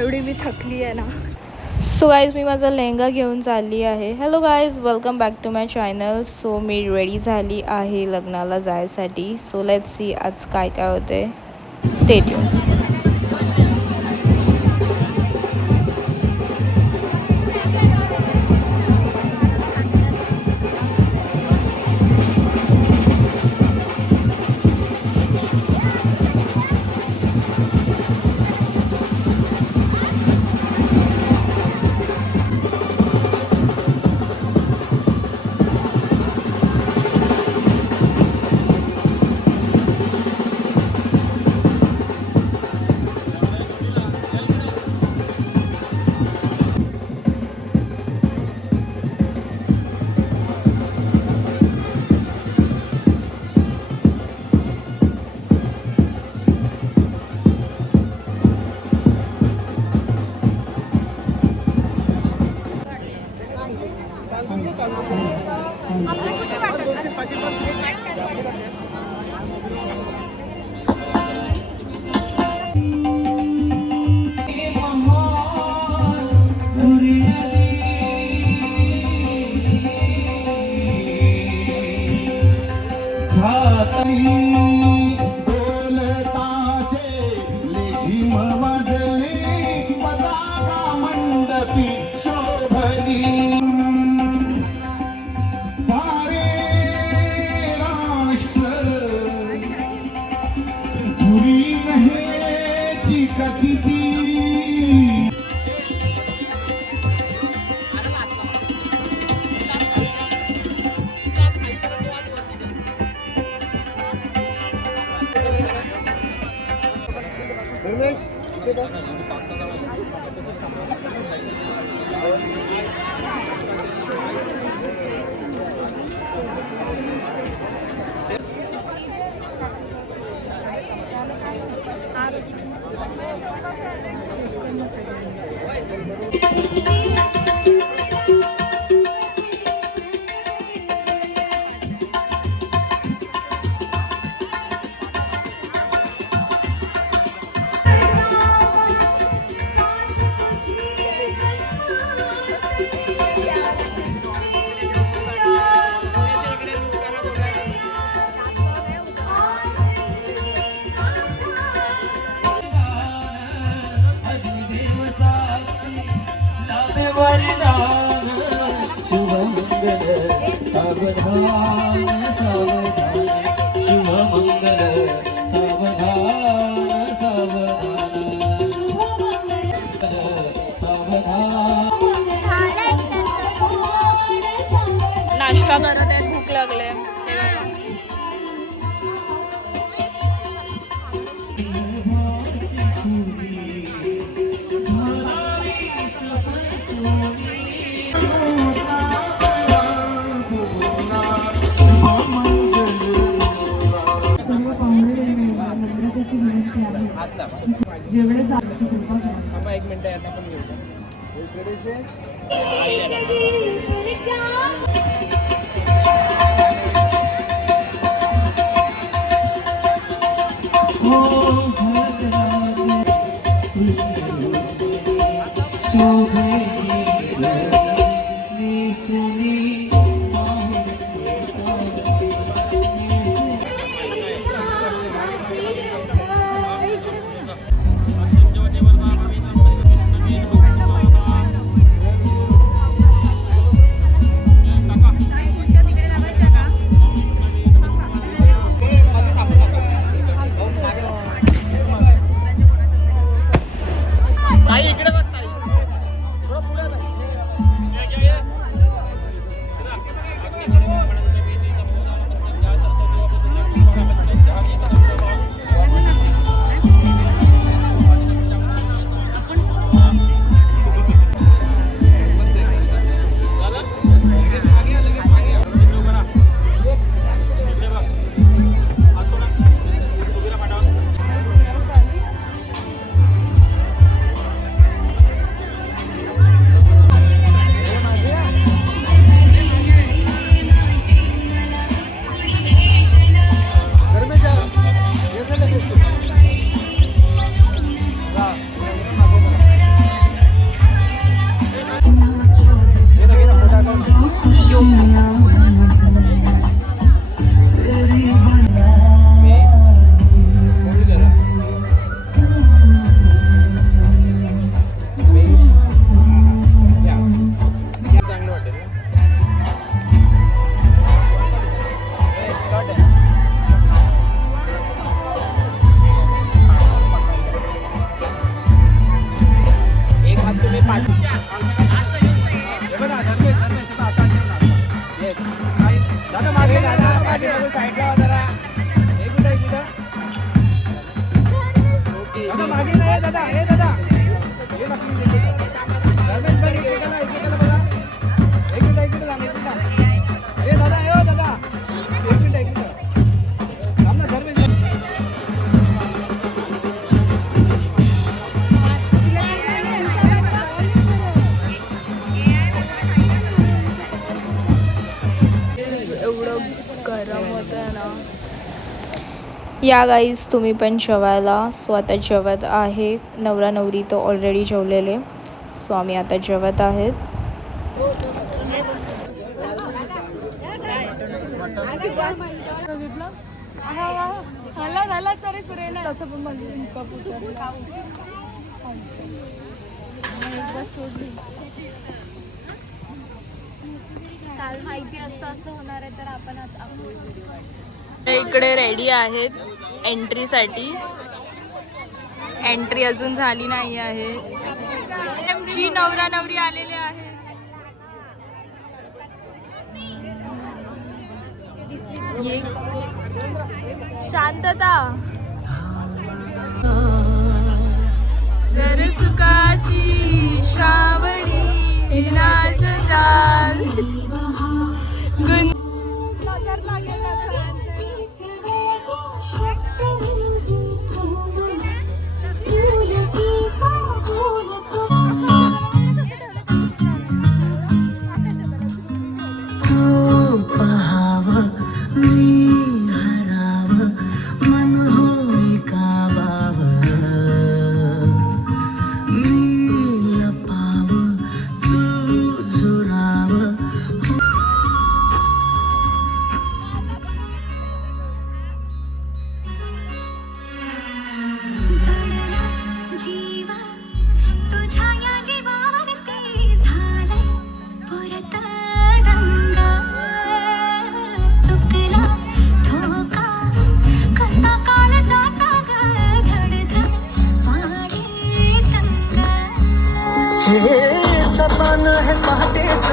एवढी मी थकली आहे ना. सो गाईज मी माझा लेहंगा घेऊन चालली आहे. Hello guys, welcome back to my channel. So मी रेडी झाली आहे लग्नाला जायसाठी. सो लेट्स सी आज काय काय होते. Stay tune. नाश्ता करत आहेत, भूक लागले. हे बघा. जेवढे जायची कृपा एक मिनिट यांना पण घेऊ. एवढं गरम होतं ना. या गाईज तुम्ही पण जेवायला. सो आता जेवत आहे. नवरा नवरी तर ऑलरेडी जेवलेले. सो आम्ही आता जेवत आहेत. काल माहिती असतं असं होणार आहे तर आपण आज अपलोड व्हिडिओ काढतो. इकडे रेडी आहेत एंट्रीसाठी. एंट्री अजून झाली नाही आहे. आमची नवरा नवरी आलेले आहेत. ये शांतता. सरसुकाची श्रावणी नाचतात. सपन है पहाटेच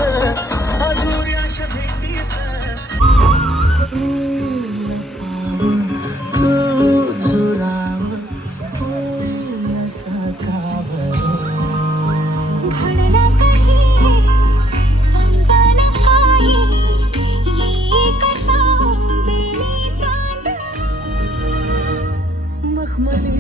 अधुऱ्याशा भेटीच जुराव होईल सकावर घडला कधी समजान काही ये कसा उमजली चांद मखमली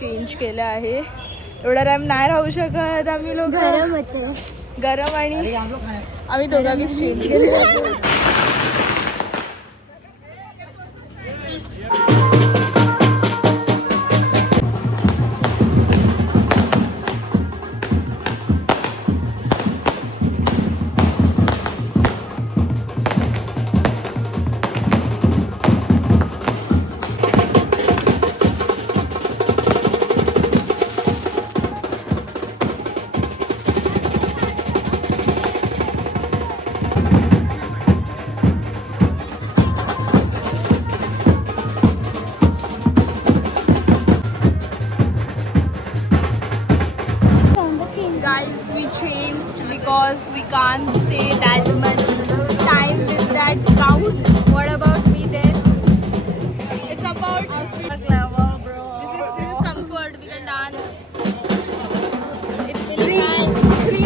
चेंज केलं आहे. एवढा टाइम नाही राहू शकत आम्ही लोक. गरम आणि आम्ही दोघांनीच चेंज केलेलं. Guys, we changed because we can't stay that much time with that crowd. What about me then? It's about glamour, bro. This is comfort. We can dance. It's 3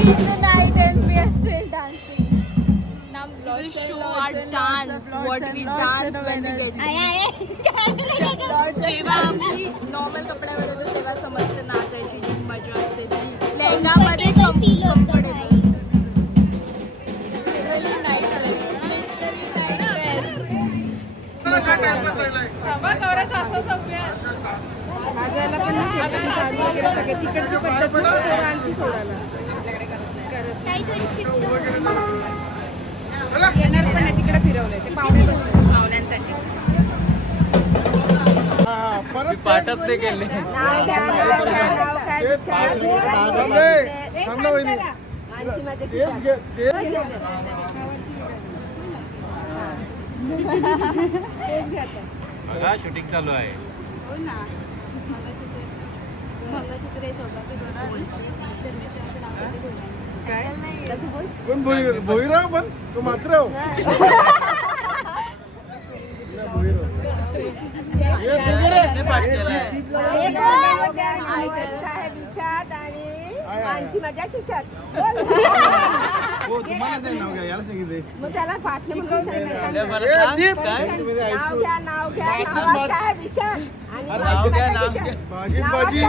in the night and we are still dancing. Now we will show our dance. What we dance when we get. जेव्हा आम्ही normal कपड्यावर होतो तेव्हा समजते नाचायची जी मजा असते ती लेहंगामध्ये comfortable. माझ्याला पण चालू वगैरे सगळे तिकडची पद्धत आणखी सोडायला येणार पण नाही. तिकडे फिरवलंय ते पाहुणे बसले पाहुण्यांसाठी. पाठच नाही केले. बघा शूटिंग चालू आहे. पण भोईराव पण तो मात्र हो तुम्हाला नाव घ्या याला सांगितले मग त्याला पाठले भाजी भाजी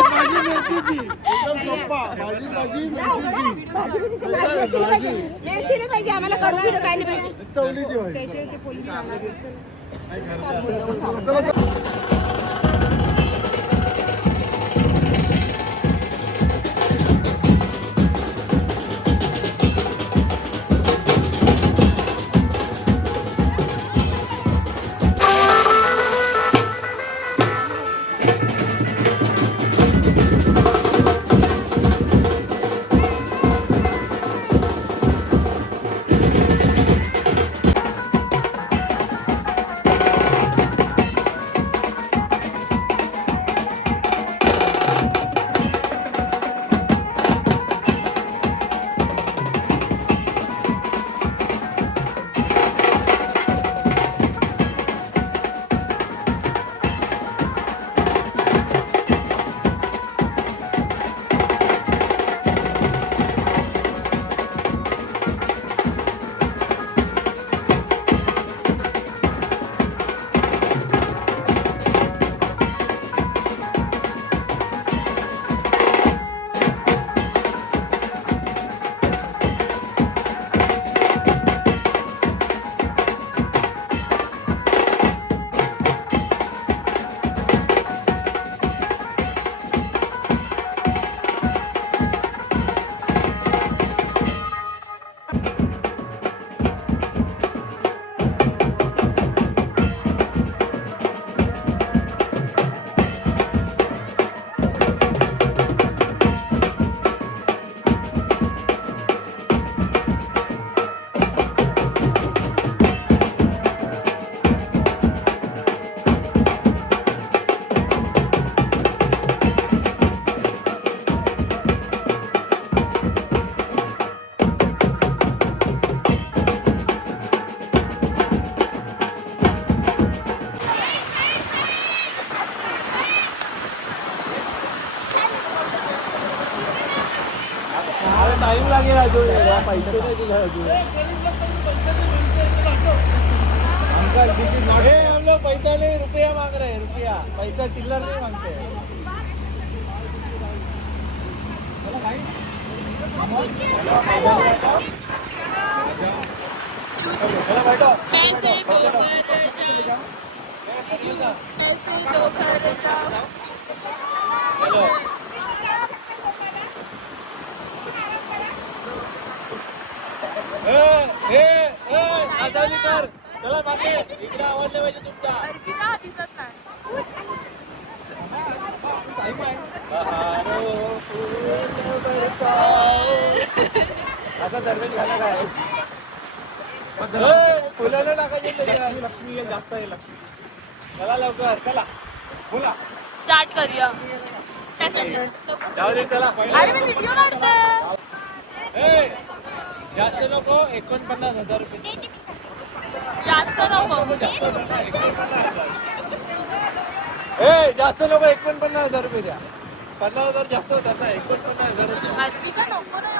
भाजी मेथीची एकदम सोपा भाजी भाजी मेथीची पाहिजे आम्हाला करून दिलं काय नाही पाहिजे. चवलीची होय. टाइम लागेल अजून पैसे नाही दिले अजून. पैसा नाही रुपया माग रहे रुपया पैसा चिल्लर नहीं मांगते कैसे दो घर जाओ कर चला मागे इकडे आवाज नाही पाहिजे तुमचा अर्पिता दिसत नाही आता दरम्यान झाला काय फुलाला टाकायचे लक्ष्मी येईल जास्त आहे लक्ष्मी चला लवकर चला बोला स्टार्ट करूया जाऊ दे चला अरे मी व्हिडिओ काढते जास्त नको 49,000 रुपये जास्त नको जास्त नको 49,000 रुपये द्या 50,000 जास्त होतात ना 49,000 रुपये अर्पिता नको नाही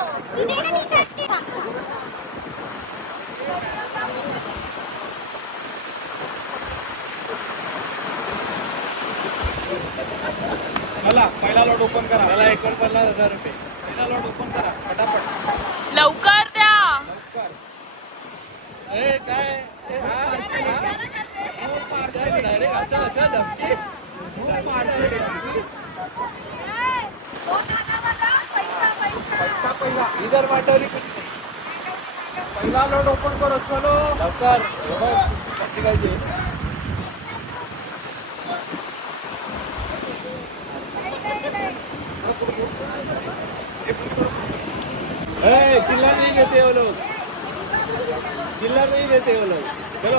चला पहिला लॉट ओपन करा मला 49,000 रुपये पहिला लॉट ओपन करा फटाफट लवकर द्या लवकर काय डायरेक्ट असं असं धमकी पैसा पहिला इधर वाटवली कुछ नाही पहिला लॉट ओपन करो चलो लवकर पाहिजे चिल्ला नहीं देते वो लोग चिल्ला नहीं देते वो लोग चलो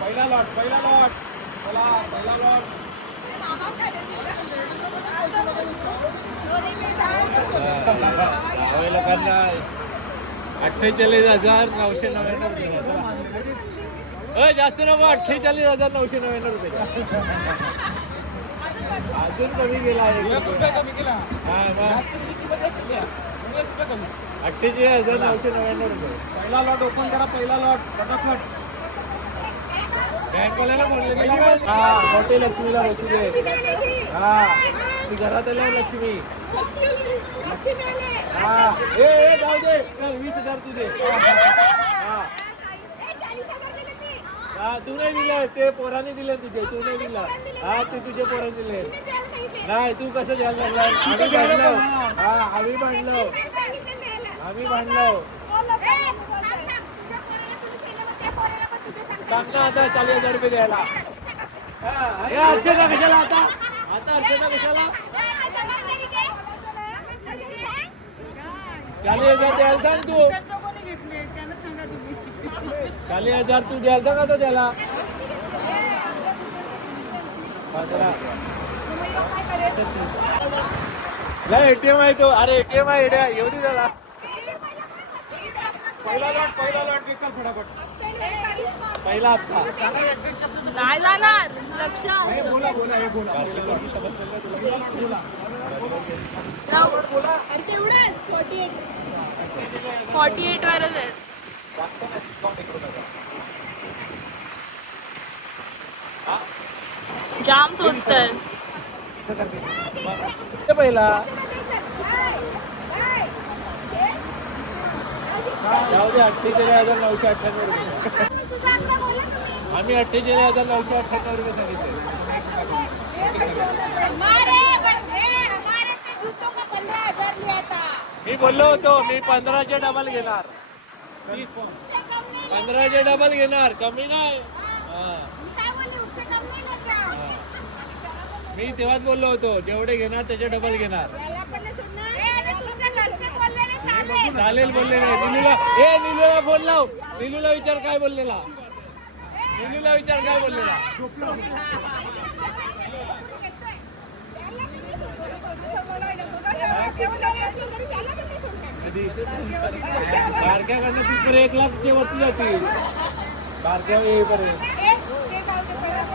पहिला लॉट चला पहिला लॉट लोकांना 48,999 जास्त नको 48,999 रुपये अजून कमी गेला आहे कमी केला 48,999 रुपये पहिला लॉट ओपन करा पहिला लॉट फटाफट बँकवाल्याला बोलले मोठी लक्ष्मीला बसू दे ती घरात आल्या लक्ष्मी जाऊ दे 20,000 तू दे तू नाही दिलं ते पोराने दिले तुझे तू नाही दिला ते तुझे पोराने दिले नाही तू कसं द्यायला लागला आम्ही भांडलो सांग ना आता 40,000 रुपये द्यायला अर्चना कशाला आता अर्चना कशाला 40,000 द्यायला सांग तू 40,000 तू द्यायला सांग आता त्याला एटीएम आहे तो अरे एटीएम आहे येऊ दे त्याला पहिला लॉट घे चल फटाफट पहिला हप्ता नाही जाणार लक्ष बोला तेवढेच 48 वरच आहेत जाम सोचतात पहिला जाऊ दे 48,998 रुपये आम्ही 48,998 रुपये सांगितले मी बोललो होतो मी 15चे डबल घेणार 15चे डबल घेणार कमी नाही मी तेव्हाच बोललो होतो जेवढे घेणार त्याचे डबल घेणार चालेल बोलले नाही नीलूला फोन लाव नीलूला विचार काय बोललेला बारक्याकडनं ती 1 लाखच्या वरती जातील बारक्या येईपर्यंत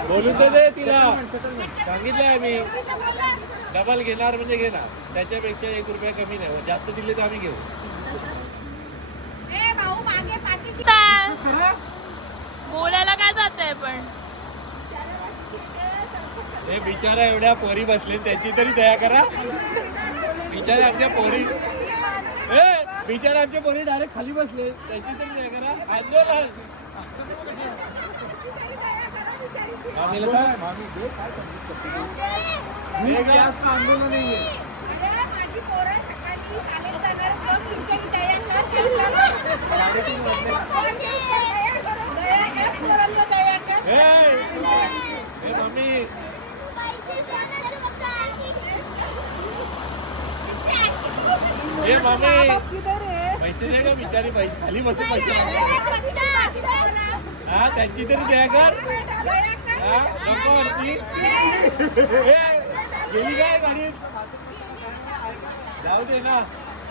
बोलून तर दे तिला सांगितलंय आम्ही डबल घेणार म्हणजे घेणार त्याच्यापेक्षा 1 रुपया कमी नाही जास्त दिले तर आम्ही घेऊ बोलायला काय जात आहे पण हे बिचारा एवढ्या पोरी बसले त्याची तरी दया करा. बिचारा आमच्या पोरी बिचारा आमच्या पोरी डायरेक्ट खाली बसले त्याची तरी दया करा. आंदोलन मामीला सांग, मामी दे, काय आंदोलन नाहीये. मम्मी हे मम्मी पैसे दे का बिचारी पैसे खाली बसून पैसे हा त्यांची तरी दया कर. हा नको वरची गेली काय गाडीत जाऊ दे ना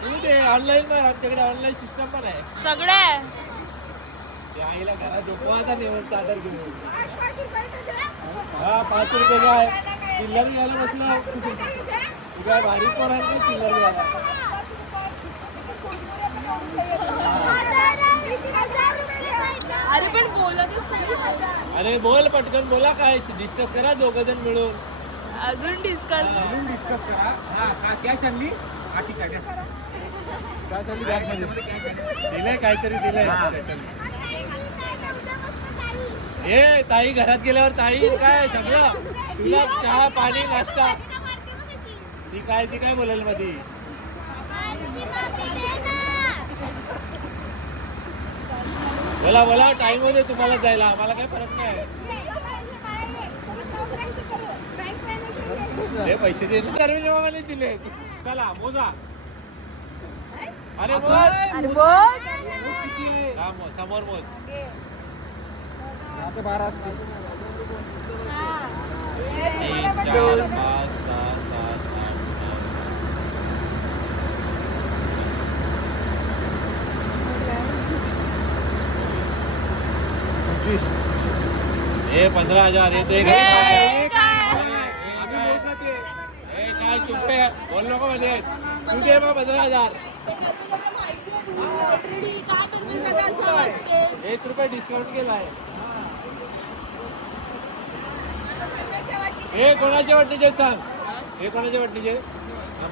तू दे ऑनलाईन पण आमच्याकडे ऑनलाईन सिस्टम पण आहे सगळे त्या आईला घरात झोपवा आता नेऊन चादर घेऊन. हा 5 रुपये काय चिल्लर घ्यायला बसला तू काय भारीच पण आहे चिल्लर घ्यायला. अरे पण बोलतच नाही. अरे बोल पटकन बोला काय डिस्कस करा दोघं जण मिळून. अजून डिस्कस डिस्कस करा. हा कॅश आणली. हा ठीक आहे कॅश आणली बॅग मध्ये. दिलंय काहीतरी दिलंय. ए ताई घरात गेल्यावर ताई काय सगळं तुला चहा पाणी नाश्ता ती काय बोलेल मधी. बोला बोला टाइम मध्ये तुम्हाला जायला आम्हाला काय फरक नाही. हे पैसे दिले सर्व जेव्हा दिले. चला मोजा. अरे मोज. हा, मोज समोर मोज. 10 ते 12 असते. 3, 4, 5, 6, 7, 8, 25. हे 15,000 येते काय चुपे बोल नको मध्ये तू दे मग 15,000. 1 रुपये डिस्काउंट केलाय. हे कोणाच्या वाटणीचे सांग. हे कोणाच्या वाटणीचे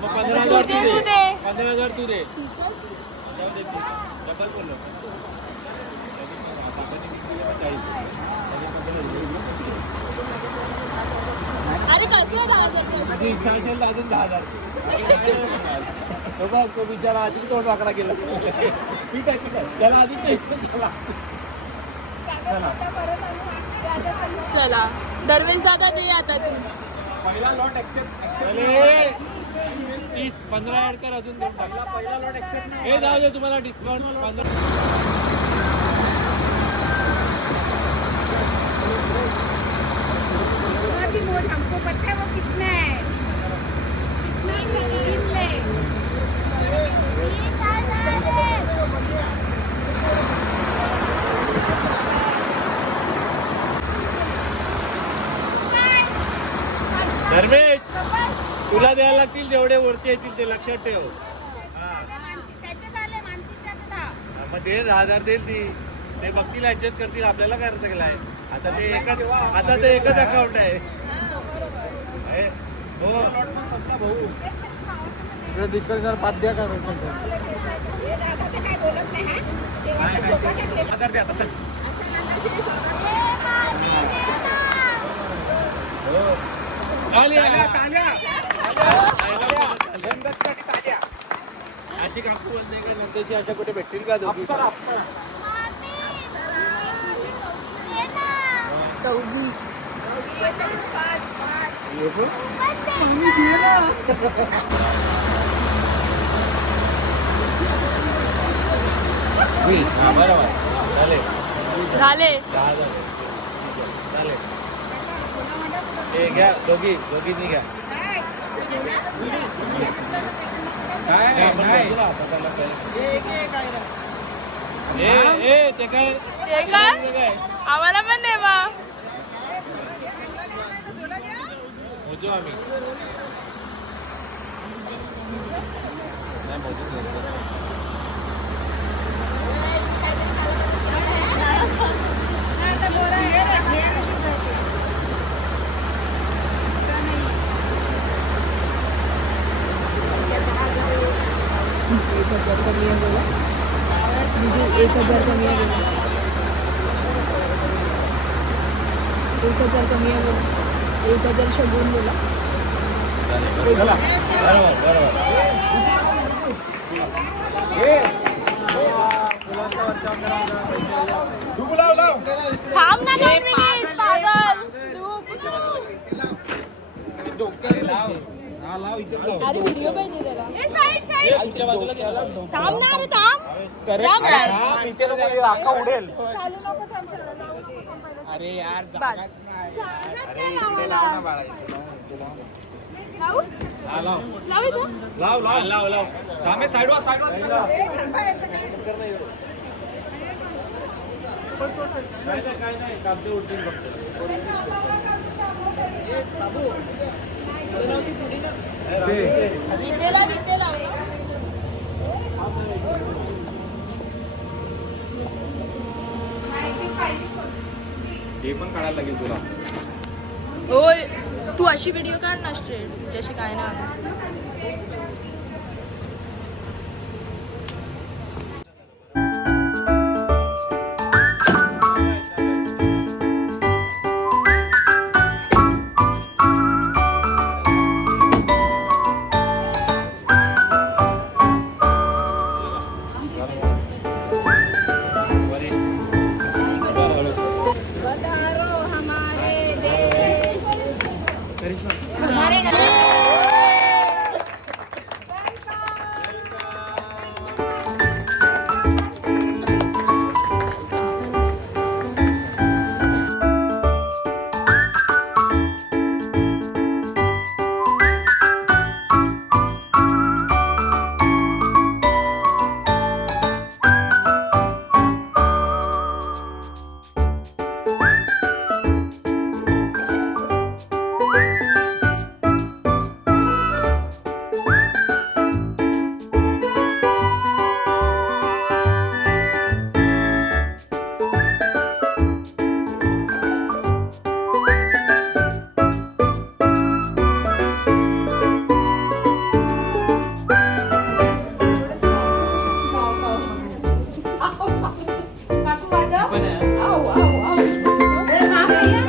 मग 15,000 तू दे. 15,000 तू दे. डबल बोललो. अरे कसं माझी इच्छा असेल तर अजून 10,000. बघ तो बिचारा आधी तोंड वाकडा गेला. ठीक आहे त्याला आधी टेन्शन झाला. चला दरवेळेस जागा दे आता तू. पहिला लॉट एक्सेप्ट. 15 ऍड कर अजून दोन. पहिला लॉट एक्सेप्ट. हे जाऊ दे तुम्हाला डिस्काउंट 15. हमको पता है वो कितना है. धर्मेश तुला द्यायला लागतील जेवढे वरचे येतील ते लक्षात ठेव. मग दे 10,000 देईल ती. ते बघतील ऍडजस्ट करतील आपल्याला काय अर्थ केलाय. आता ते एकच अकाउंट आहे. हो डिस्कस करा. 5 द्या काढून. 1000 दे आता चल. अशी काकू बोलते का नंतरशी अशा कुठे भेटतील का दोघी? चौघी बरोबर चालेल. झाले. 10,000 चालेल. हे घ्या दोघींनी घ्या. ते काय ते काय आम्हाला पण दे बा. मोजू आम्ही नाही मोजून घेतो. 1000 कमी आहे बोला. 1000 कमी आहे बोला. 1000 शगून बोला. चला बरोबर बरोबर. डुबू लाव लाव. थांब ना 2 मिनिट पागल. लाव इथे लाव. अरे व्हिडिओ पाहिजे त्याला. खालच्या बाजूला घ्यायला. थांब ना रे थांब. जाम हा, इथे नको, हे आका उडेल. चालू नको थांब. अरे यार जागाच नाही. लाव लाव लाव लाव. थांबे साईडवर साईडवर. काय नाही कागद उडतील फक्त. विद्येला विद्येला. हे पण काढायला लागेल तुला. होय तू अशी व्हिडिओ काढ ना स्ट्रेट तुझ्याशी काय ना.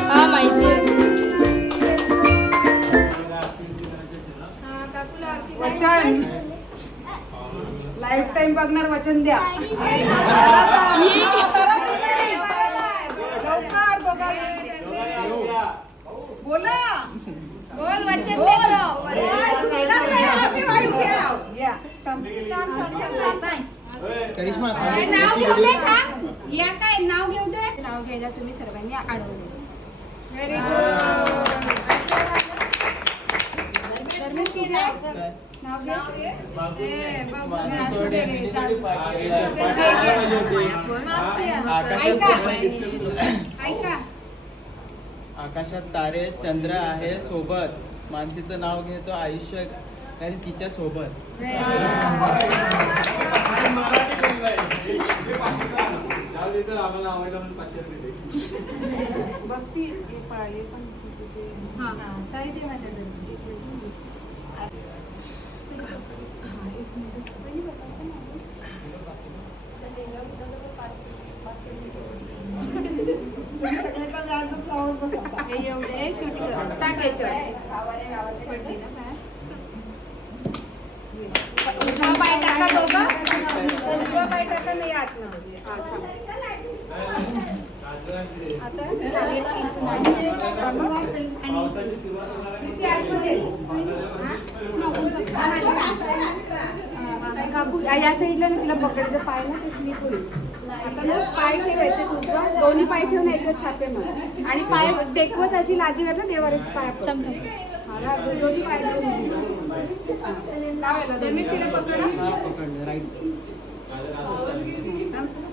हा माहिती आहे. वचन लाईफ टाइम बघणार वचन द्या. बोला बोल वचन करिश्मा नाव घेऊ दे. या काय नाव घेऊ दे. नाव घ्यायला तुम्ही सर्वांनी अडवलं. Very good. नाव घे. ऐका आकाशात तारे चंद्र आहे सोबत. मानसीचं नाव घेतो आयुष्य आणि तिच्या सोबत. भक्ती हे पण काय ते माझ्या एवढे शूट कर टाकायचं. उजवा पाय टाका दोघं. उजवा पाय टाका नाही आतनं. या साईडला ना तिला पकडायचं पाय ना ते स्लिप होईल. आता ना पाय ठेवायचे तुमचं. दोन्ही पाय ठेवून याच्यावर छापे मार आणि पाय टेकवत अशी लादीवर ना देवाऱ्याचे पाय दोन्ही पाय तिला पकडा. पकडलं राईट.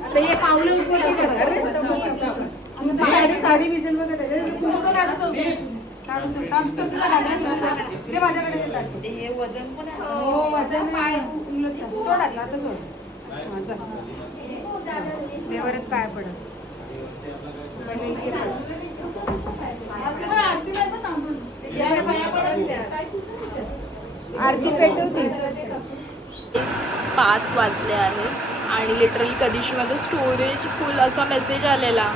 आता हे पावलं साडी भिजल वगैरे माझ्याकडे वजन पाय सोडा आता सोड. देवाऱ्यात पाय पडत. आरती पेटवते. 5 वाजले आहे आणि लिटरली कधीशी माझं स्टोरेज फुल असा मेसेज आलेला.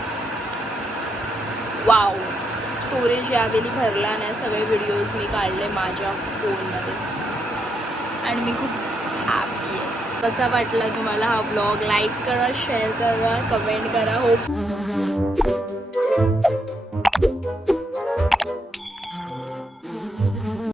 वाव, स्टोरेज यावेळी भरला नाही. सगळे व्हिडिओज मी काढले माझ्या फोनमध्ये आणि मी खूप हॅपी आहे. कसा वाटला तुम्हाला हा ब्लॉग? लाईक करा, शेअर करा, कमेंट करा. होप